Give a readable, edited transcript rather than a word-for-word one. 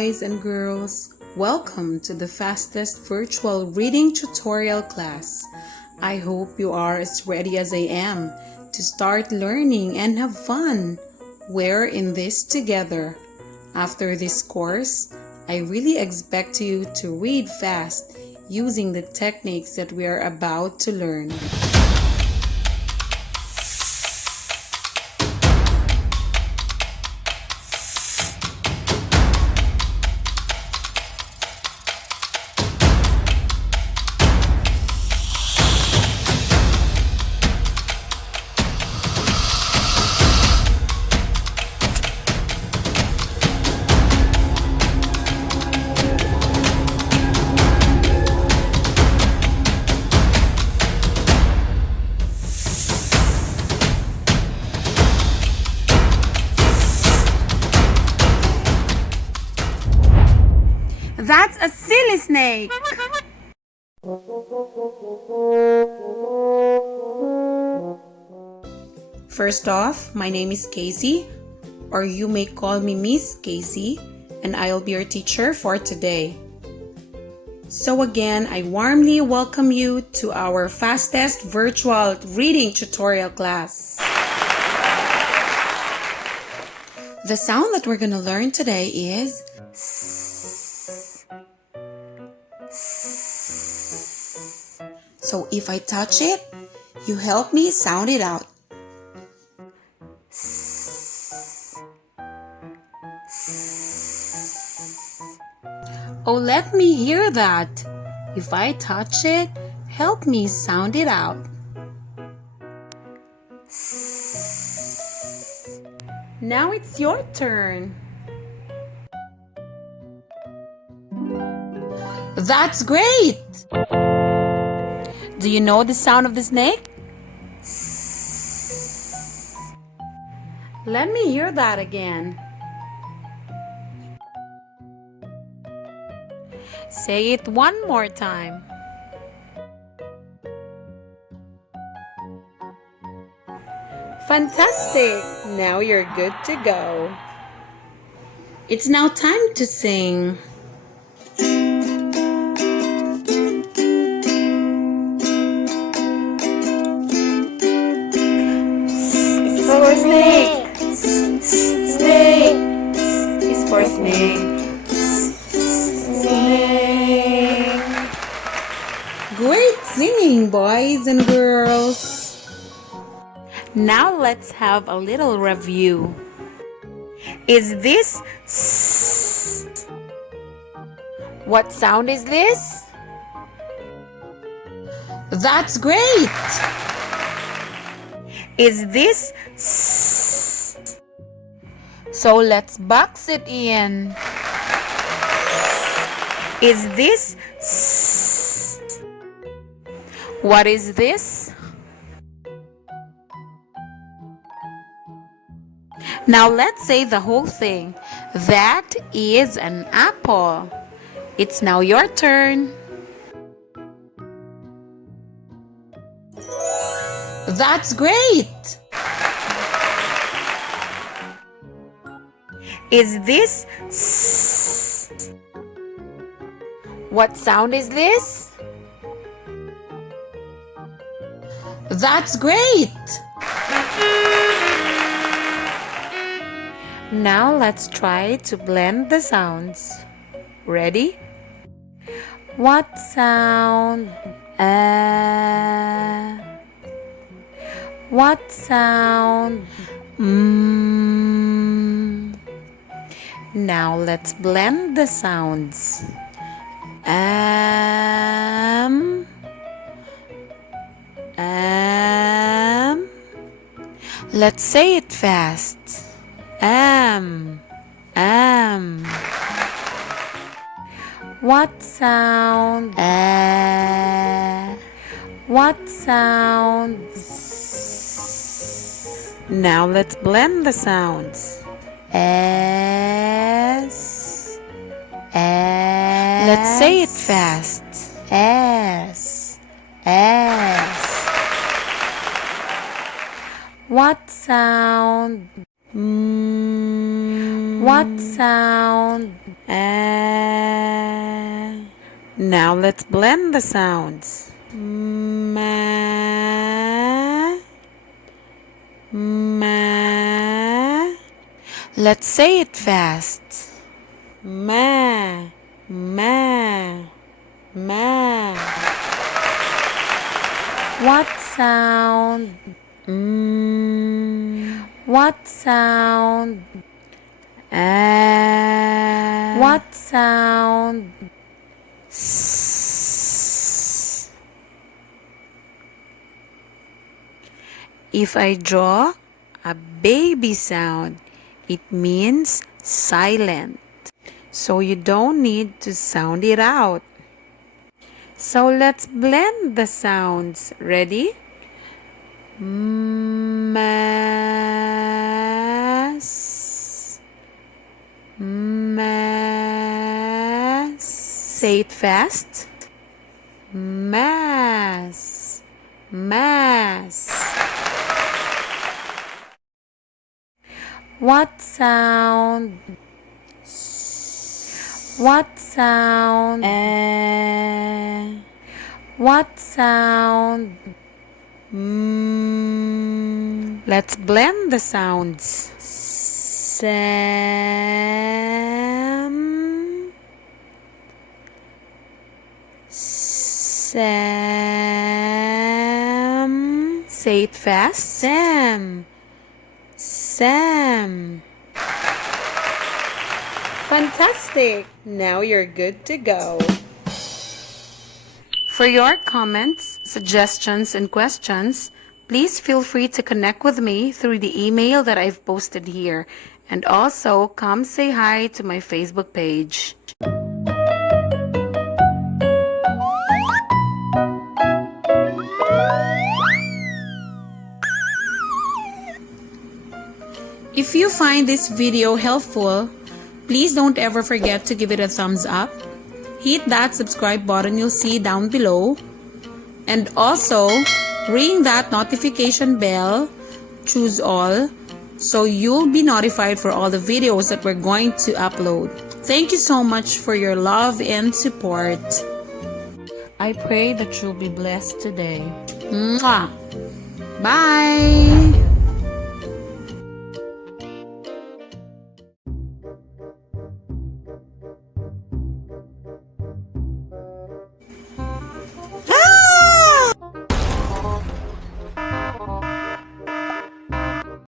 boys and girls. Welcome to the fastest virtual reading tutorial class. I hope you are as ready as I am to start learning and have fun. We're in this together. After this course, I really expect you to read fast using the techniques that we are about to learn. That's a silly snake. First off, my name is Casey, or you may call me Miss Casey, and I'll be your teacher for today. So again, I warmly welcome you to our fastest virtual reading tutorial class. The sound that we're going to learn today is S. So if I touch it, you help me sound it out. Oh, let me hear that. If I touch it, help me sound it out. Now it's your turn. That's great! Do you know the sound of the snake? Let me hear that again. Say it one more time. Fantastic! Now you're good to go. It's now time to sing. For snake. Snake. It's for snake. Snake. Great singing, boys and girls. Now let's have a little review. Is this S? What sound is this? That's great! Is this S? So let's box it in. Is this S? What is this? Now let's say the whole thing. That is an apple. It's now your turn. That's great! Is this S? What sound is this? That's great! Now let's try to blend the sounds. Ready? What sound? What sound? Now let's blend the sounds. Let's say it fast. What sound? What sound? Now let's blend the sounds. S. Let's say it fast. S. What sound? What sound? Now let's blend the sounds. Ma, ma. Let's say it fast. Ma, ma, ma. What sound? What sound? What sound? S. If I draw a baby sound, it means silent. So you don't need to sound it out. So let's blend the sounds. Ready? Mass. Mass. Say it fast. Mass. Mass. What sound? What sound? What sound? Let's blend the sounds. Sam. Sam. Say it fast. Sam. Sam. Fantastic! Now you're good to go. For your comments, suggestions, and questions, please feel free to connect with me through the email that I've posted here. And also, come say hi to my Facebook page. If you find this video helpful, please don't ever forget to give it a thumbs up. Hit that subscribe button you'll see down below. And also, ring that notification bell, choose all, so you'll be notified for all the videos that we're going to upload. Thank you so much for your love and support. I pray that you'll be blessed today. Mwah! Bye!